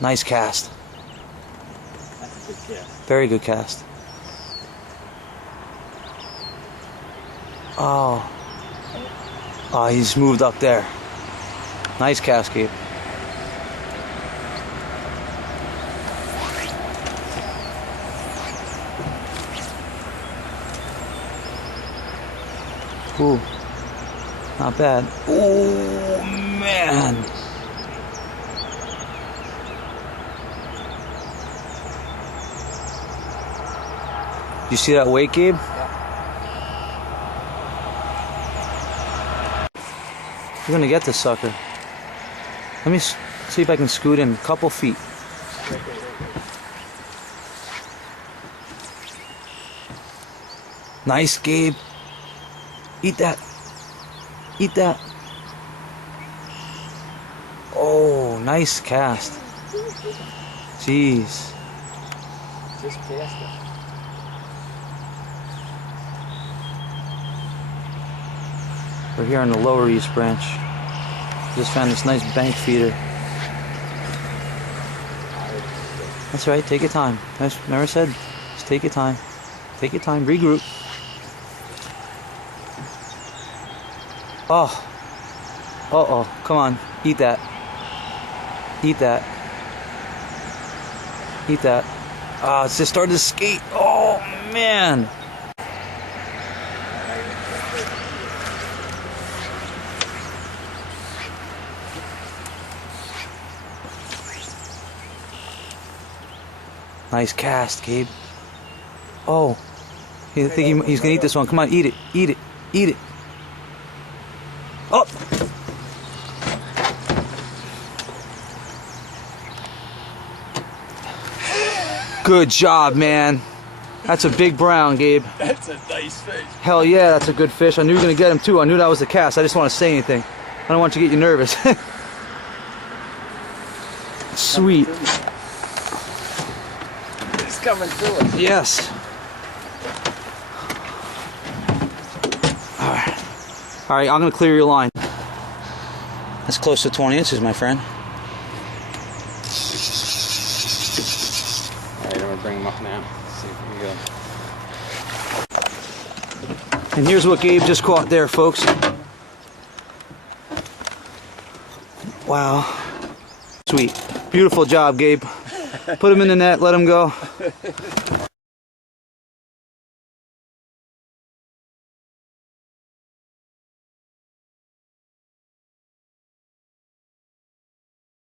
Nice cast. That's a good cast. Very good cast. Oh. Oh, he's moved up there. Nice cast, Gabe. Ooh. Not bad. Oh, man. You see that weight, Gabe? You're gonna get this sucker. Let me see if I can scoot him a couple feet. Nice, Gabe. Eat that. Eat that. Oh, nice cast. Jeez. Just cast it. We're here on the lower east branch. Just found this nice bank feeder. That's right, take your time. Remember I said, just take your time. Take your time, regroup. Oh. Uh-oh, come on, eat that. Eat that. Eat that. Ah, it's just started to skate. Oh, man. Nice cast, Gabe. Oh, I think he's gonna eat this one. Come on, eat it, eat it, eat it. Oh! Good job, man. That's a big brown, Gabe. That's a nice fish. Hell yeah, that's a good fish. I knew you were gonna get him too. I knew that was the cast. I just want to say anything. I don't want you to get you nervous. Sweet. It's coming through us. Yes. All right, I'm gonna clear your line. That's close to 20 inches, my friend. All right, I'm gonna bring him up now. Let's see if we can go. And here's what Gabe just caught there, folks. Wow. Sweet. Beautiful job, Gabe. Put him in the net, let him go.